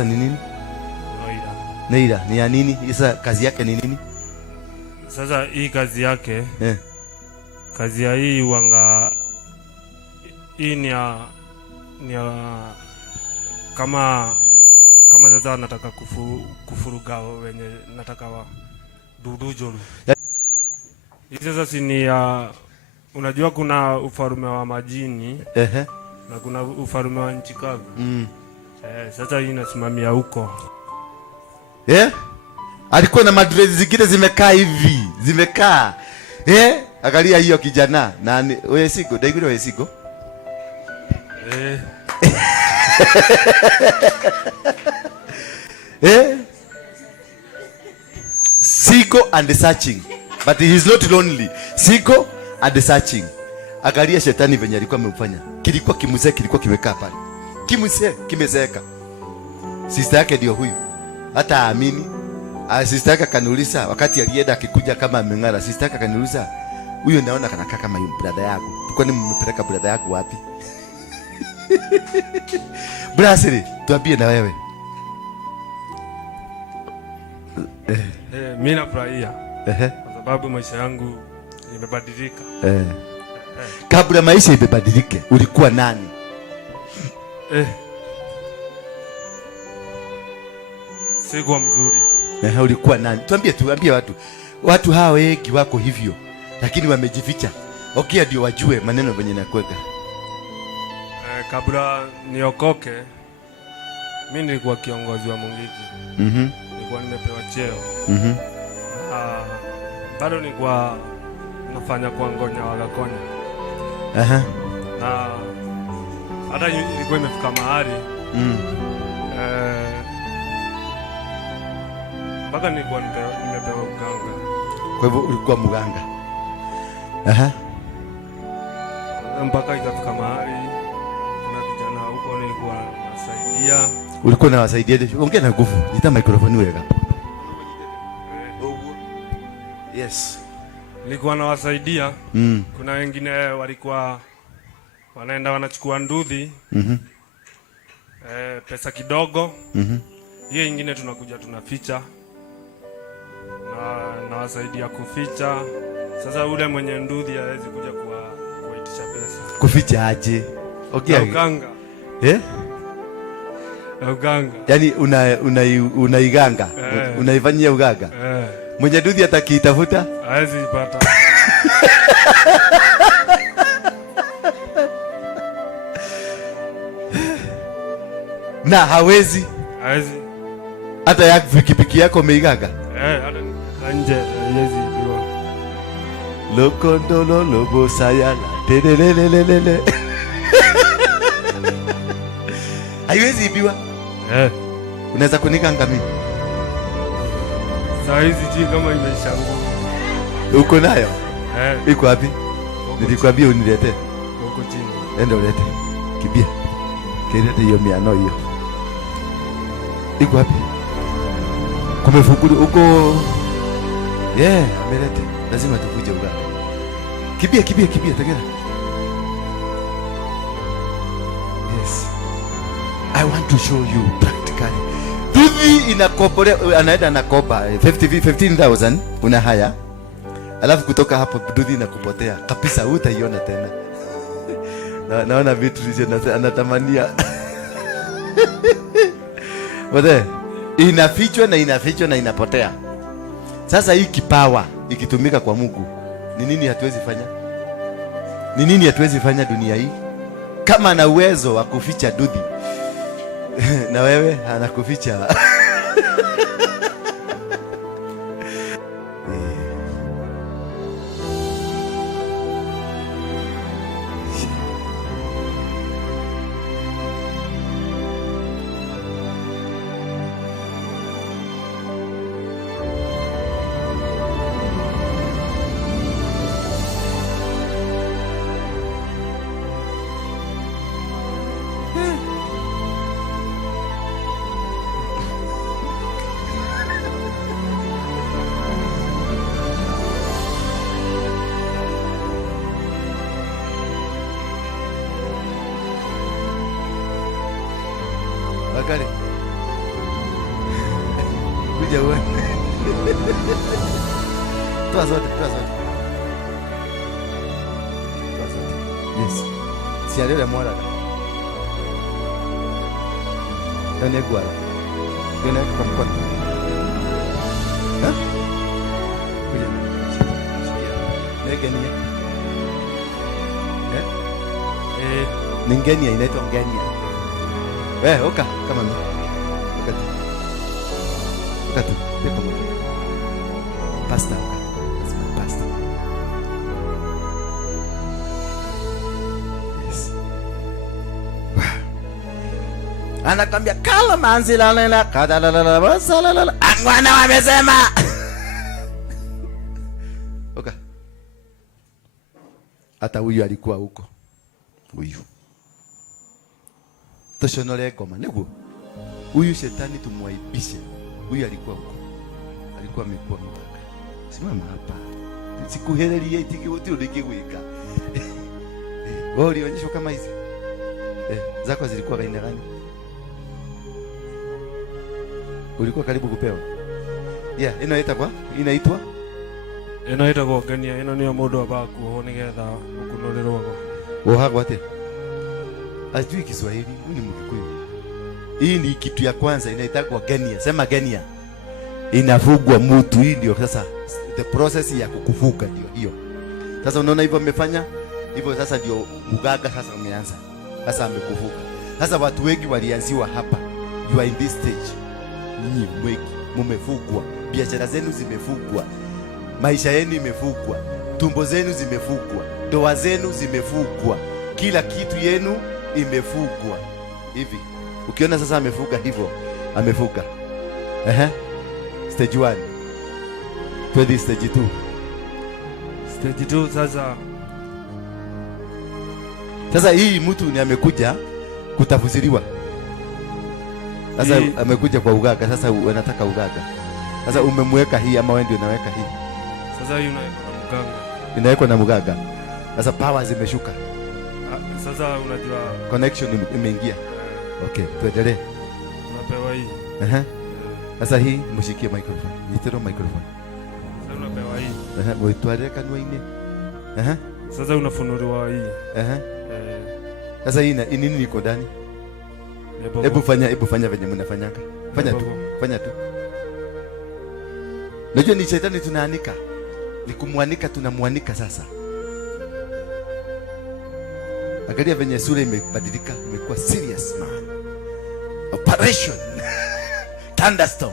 sasa ni nini? Neira ni ya nini? Isa kazi yake ni nini? Sasa hii kazi yake kazi ya hii wanga hii ni ya kama sasa nataka kufuruga wenye nataka wa dudujoru. Hii sasa si ni ya unajua kuna ufalme wa majini na kuna ufalme wa nchi kavu. Sasa hii inasimamia huko. Alikuwa na madrezi zingine zimekaa hivi, zimekaa. Angalia hiyo kijana. Nani wewe sigo? Daigiro wewe sigo? Sigo and searching. But he is not lonely. Sigo and searching. Angalia shetani venye alikuwa amemfanya. Kilikuwa kimzee, kilikuwa kimekaa pale. Kimzee kimezeeka. Sister yake ndio huyu. Hata aamini. Sister yake kaniuliza wakati alienda akikuja kama ameng'ara. Sister yake kaniuliza, huyo naona kanakaa kama yule brother yako. Kwani mmepeleka brother yako wapi? Brasiri, tuambie na wewe. Mimi nafurahia. Kwa sababu maisha yangu imebadilika. Kabla maisha ibadilike, ulikuwa nani? Sikuwa mzuri. Ulikuwa nani? Tuambie watu hao wengi wako hivyo, lakini wamejificha. Okay, ndio wajue maneno venye nakweka. Kabla niokoke, mimi nilikuwa kiongozi wa Mungiki. Nilikuwa nimepewa cheo. Bado nilikuwa nafanya kwa ngonya wala konya. Na hata ilikuwa imefika mahali. Mpaka nilikuwa nimepewa uganga. Kwa hivyo ulikuwa mganga. Mpaka ikafika mahali kuna vijana huko nilikuwa nasaidia. Ulikuwa nawasaidia? Ongea na nguvu. Nita microphone weka. Yes. Nilikuwa nawasaidia. Kuna wengine walikuwa wanaenda wanachukua nduthi. Pesa kidogo. Hiyo nyingine tunakuja tunaficha. Na wasaidia kuficha. Sasa ule mwenye nduthi hawezi kuja kuitisha pesa. Kuficha aje? Okay. Uganga. Uganga. Yaani unaiganga. Unaifanyia uganga. Mwenye nduthi atakiitafuta? Hawezi ipata. Na hawezi. Hata ya pikipiki yako umeiganga? Hata nje hawezi ibiwa. Lokondolo lobo sayala telelelelele. Haiwezi ibiwa? Unaweza kunikanga mimi? Saa hizi ji kama imeshangu. Uko nayo? Iko wapi? Nilikwambia unilete. Uko chini. Enda ulete. Kibia. Kilete hiyo miano hiyo. Iko wapi? Kumefunguli uko. Amelete. Lazima tukuje uganga. Kibia tegera. Yes. I want to show you practically. Duthi inakopole, anaenda nakopa 15,000 una haya. Alafu kutoka hapo duthi inakupotea. Kabisa hutaiona tena. Naona vitu hizo anatamania. Bade, inafichwa na inapotea. Sasa hii kipawa ikitumika kwa Mungu, ni nini hatuwezi fanya? Ni nini hatuwezi fanya dunia hii? Kama ana uwezo wa kuficha duthi, na wewe anakuficha. Bakari, Toa zote. Yes. Si alele mwana. Tane gwala. Tena kwa mkono. Kuja. Negenia. Ningenia inaitwa ngenia. Oka kama mimi. Oka tu. Peka moja. Pasta. Pasta. Yes. Anakwambia kala manzi la kadalala wasalala. Angwana wamesema. Oka. Hata huyu alikuwa huko. Huyu. Toshonole goma niguo. Huyu shetani tumwaibishe. Huyu alikuwa huko. Alikuwa amekuwa mbaka. Simama hapa. Sikuheleria itiki wote ulikigwika. Wewe ulionyeshwa kama hizi. Zako zilikuwa kaina gani? Ulikuwa karibu kupewa. Inaitwa kwa gania. Ino niyo mundu aba kuhonigetha ukunurirwo go. Wohagwa ate. Ajui Kiswahili, ni Mkikuyu. Hii ni kitu ya kwanza inaitwa gania. Sema gania. Inafugwa mtu, hii ndio sasa the process ya kukufuga ndio hiyo. Sasa unaona hivyo amefanya? Hivyo sasa ndio ugaga sasa umeanza. Sasa amekufuga. Sasa watu wengi walianziwa hapa. You are in this stage. Ninyi wengi mmefugwa. Biashara zenu zimefugwa. Maisha yenu imefugwa. Tumbo zenu zimefugwa. Ndoa zenu zimefugwa. Kila kitu yenu imefugwa. Hivi. Ukiona sasa amefuga hivyo, amefuga. Stage 1. Twende stage 2. Stage 2 sasa. Sasa hii mtu ni amekuja kutafsiriwa. Sasa amekuja kwa ugaga, sasa unataka ugaga. Sasa umemweka hii ama wewe ndio unaweka hii? Sasa hii unaweka na mganga. Inawekwa na mganga. Sasa power zimeshuka. Sasa unajua connection imeingia. Okay, tuendelee. Unapewa hii. Sasa hii mshikie microphone. Nitero microphone. Sasa unapewa hii. Mwitware kanwa-ini. Sasa unafunuliwa hii. Sasa hii nini niko ndani? Hebu fanya venye mnafanyanga. Fanya tu. Najua ni shetani tunaanika. Ni kumwanika tunamwanika sasa. Angalia venye sura imebadilika, imekuwa serious man. Operation. Thunderstorm.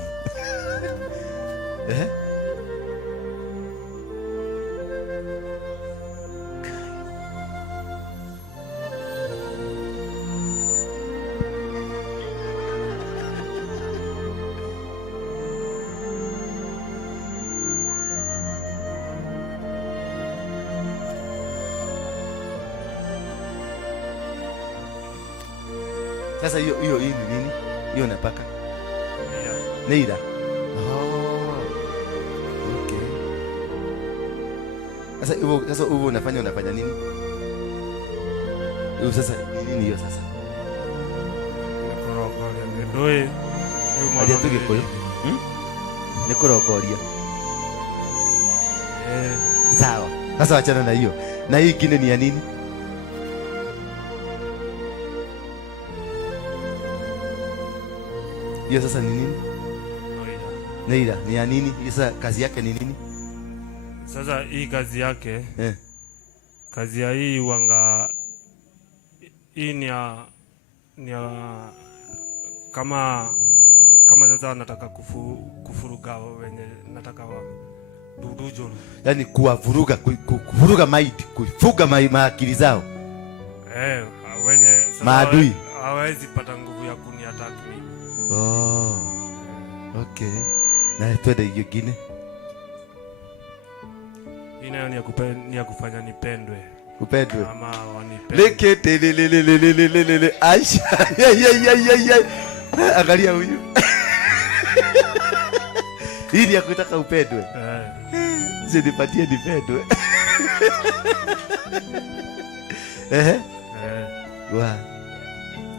Sasa hiyo ni nini? Hiyo napaka. Neira. Okay. Sasa hivyo unafanya nini? Hiyo sasa nini hiyo sasa? Ndoe. Hajatoke kwa hiyo. Nikorogoria. Sawa. Sasa achana na hiyo. Na hii kingine ni ya nini? Hiyo sasa ni nini? Neira, ni ya nini? Sasa kazi yake ni nini? Sasa hii kazi yake kazi ya hii wanga hii ni ya kama sasa nataka kufuruga wenye nataka wa dudujo. Yaani kuvuruga maiti, kufuga maakili zao. Wenye sasa maadui hawezi pata nguvu ya kuniattack mimi. Okay. Na twende hiyo gine. Ina ni ya kufanya nipendwe. Upendwe. Ama wanipende. Lekete lele. Aisha. Angalia huyu. Hii ya kutaka upendwe. Zinipatie nipendwe.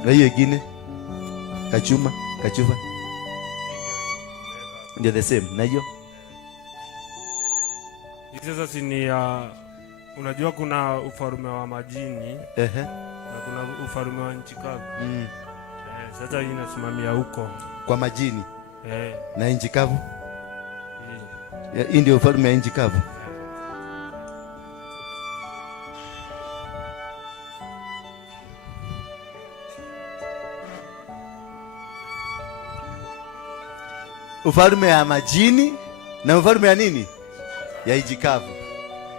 Na hiyo gine. Kachufa. Ndio the same. Na hiyo. Hizo sasa ni unajua kuna ufalme wa majini. Na kuna ufalme wa nchi kavu. Sasa hii inasimamia huko kwa majini. Na nchi kavu? Hii ndio ufalme wa nchi kavu. Ufalme ya majini na ufalme ya nini? Ya nchi kavu.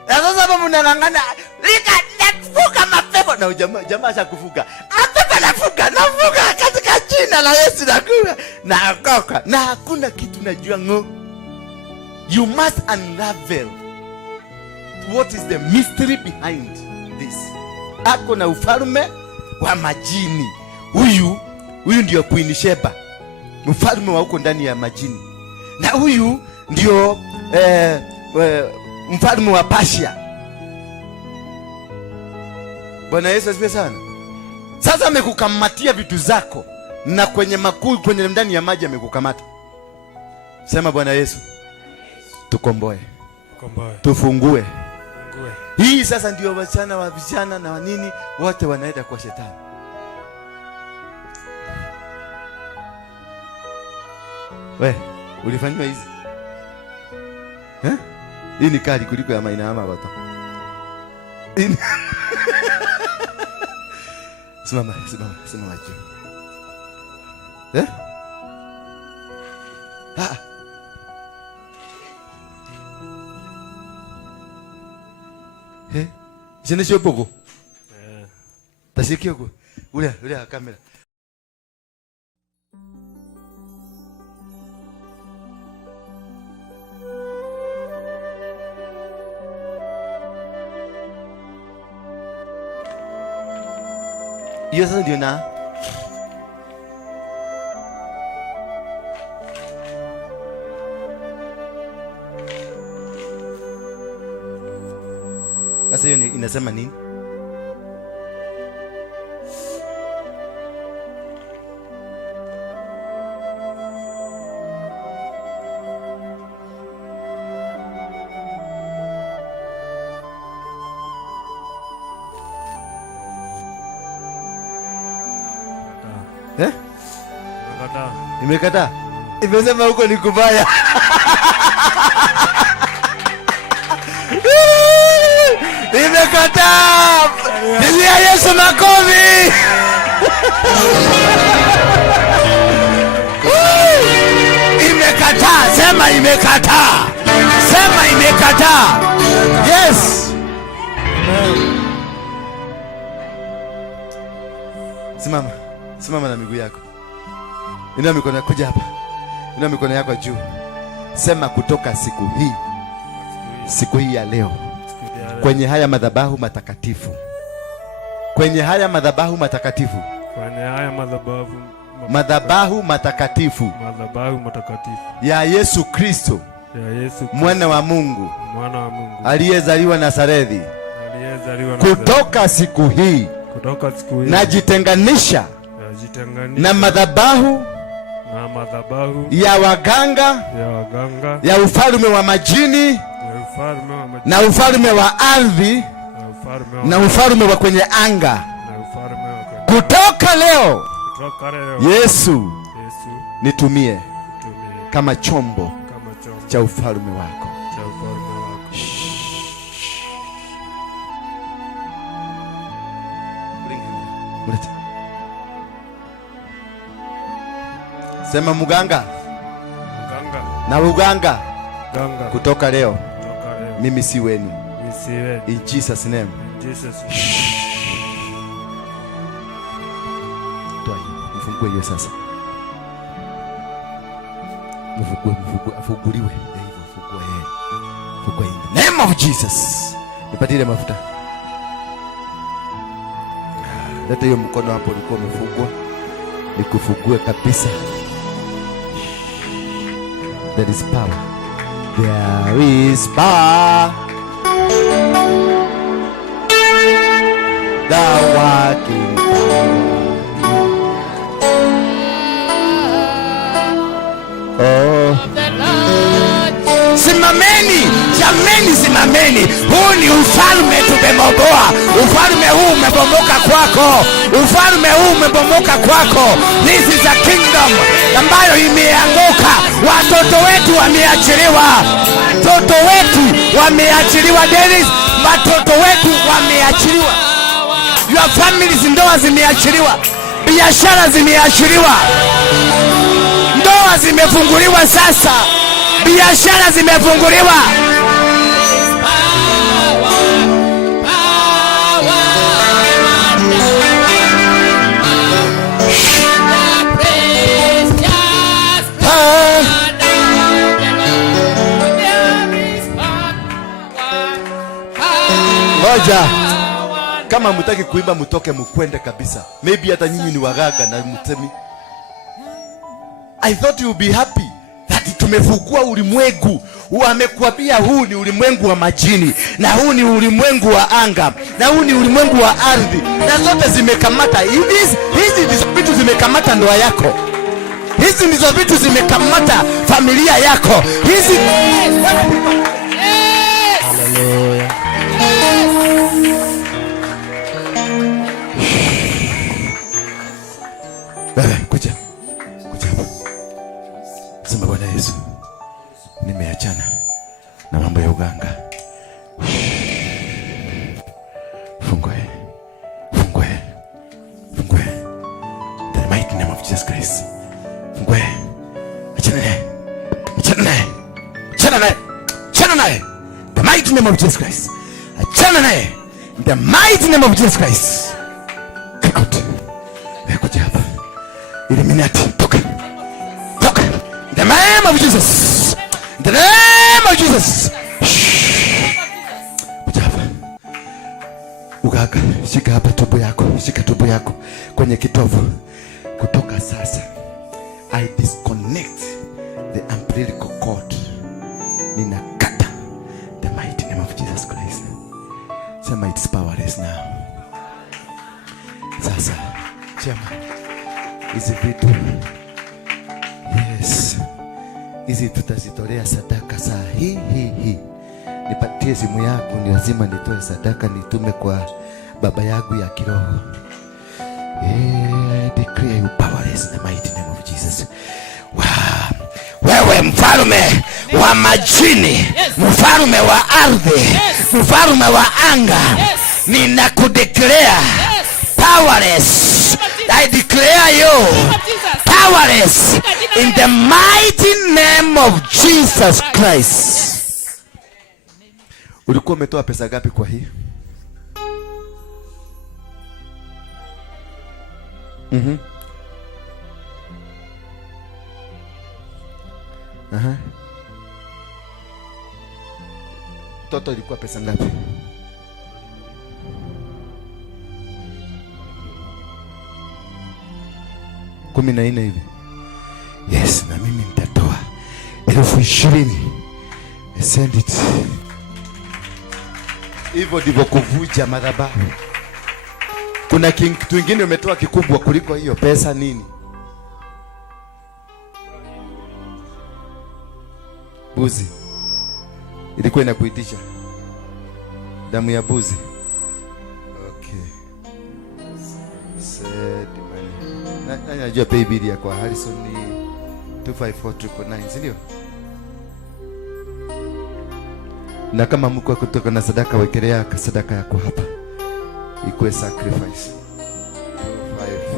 Na sasa hapo mnang'ang'ana nafuka mapepo na jamaa ashakufuka. Hapa nafuka katika jina la Yesu na akoka. Na hakuna kitu najua ngo. You must unravel what is the mystery behind this. Ako na ufalme wa majini. Huyu ndio Queen Sheba. Mfalme wa huko ndani ya majini. Na huyu ndio mfalme wa Persia. Bwana Yesu asifiwe sana. Sasa amekukamatia vitu zako na kwenye ndani ya maji amekukamata. Sema Bwana Yesu, tukomboe. Tufungue. Hii sasa ndio wasichana wa vijana na wanini wote wanaenda kwa shetani. We, ulifanywa hizi? Hii ni kali kuliko ya maina ama wata. Simama juu. Jene sio pogo. Tasikia ko. Ule kamera. Hiyo sasa ndio na sasa hiyo inasema nini? Imekataa. Imesema huko ni kubaya. Imekataa. Pigia Yesu makofi. Imekataa. Sema imekataa. Sema imekataa. Yes. Simama na miguu yako. Inua mikono yako kuja hapa. Inua mikono yako juu. Sema kutoka siku hii ya leo. Kwenye haya madhabahu matakatifu. Madhabahu matakatifu. Ya Yesu Kristo. Mwana wa Mungu. Aliyezaliwa Nazareti. Kutoka siku hii. Najitenganisha na madhabahu ya waganga ya ufalme wa majini na ufalme wa ardhi na ufalme wa kwenye anga. Kutoka leo Yesu nitumie kama chombo cha ufalme wako. Sema muganga. Na uganga. Kutoka leo. Mimi si wenu. In Jesus name. Mfungue hiyo sasa. Afunguliwe. Fungue in the name of Jesus. Nipatie mafuta. Leta hiyo mkono hapo ulikuwa umefungwa. Nikufungue kabisa. There is power. There is power. The working power. Oh. Simama Simameni, jameni, simameni. Huu ni ufalme tumebomoa. Ufalme huu umebomoka kwako. Ufalme huu umebomoka kwako. This is a kingdom ambayo imeanguka. Watoto wetu wameachiliwa. Watoto wetu wameachiliwa. Dennis, watoto wetu wameachiliwa. Your families, ndoa zimeachiliwa. Biashara zimeachiliwa. Ndoa zimefunguliwa sasa. Biashara zimefunguliwa. Ngoja. Kama mtaki kuimba mtoke mkwende kabisa. Maybe hata nyinyi ni wagaga na mtemi. I thought you would be happy that tumefungua ulimwengu. Wamekuambia huu ni ulimwengu wa majini, na huu ni ulimwengu wa anga, na huu ni ulimwengu wa ardhi, na zote zimekamata. Hizi ndizo vitu zimekamata ndoa yako. Hizi ndizo vitu zimekamata familia yako. Hizi Hallelujah. Kuja. Sema Bwana Yesu, nimeachana na mambo ya uganga. Fungue. The mighty name of Jesus Christ. Fungue. Achana naye. The mighty name of Jesus Christ. Achana naye. The mighty name of Jesus Christ. Come out. Kuja hapa. Illuminati. Toka. In the name of Jesus. In the name of Jesus. Kuja hapa. Ugaga, shika hapa tumbo yako. Shika tumbo yako kwenye kitovu. Kutoka sasa, I disconnect the umbilical cord. Ninakata. The mighty name of Jesus Christ. Sema it's powerless now. Sasa, chema. Hizi vitu. Yes. Hizi tutazitolea sadaka saa hii. Nipatie simu yako, ni lazima nitoe sadaka nitume kwa baba yangu ya kiroho. I declare you powerless in the mighty name of Jesus. Wow. Wewe mfalme wa majini, mfalme wa ardhi, mfalme wa anga, ninakudeclare powerless. I declare you powerless in the mighty name of Jesus Christ. Ulikuwa umetoa pesa gapi kwa hii? Toto ilikuwa pesa ngapi? Kumi na nne hivi. Yes, na mimi nitatoa 20,000. Send it. Hivyo ndivyo kuvuja madhabahu. Kuna kitu kingine umetoa kikubwa kuliko hiyo pesa nini? Buzi. Ilikuwa inakuitisha damu ya buzi. Okay. Said money. Na najua pay bill ya kwa Harrison ni 254999, ndio? Na kama mko kutoka na sadaka, wekelea sadaka yako hapa. Ikuwe sacrifice.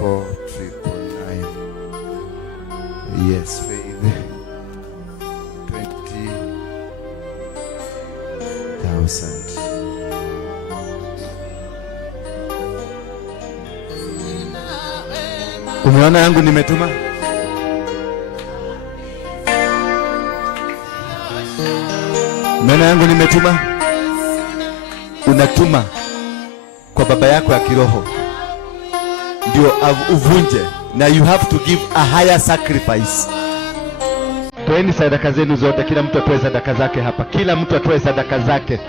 54349. Yes, faith. 20,000. Umeona yangu nimetuma? Umeona yangu nimetuma? Unatuma kwa baba yako ya kiroho ndio uvunje, na you have to give a higher sacrifice. Toeni sadaka zenu zote, kila mtu atoe sadaka zake hapa. Kila mtu atoe sadaka zake.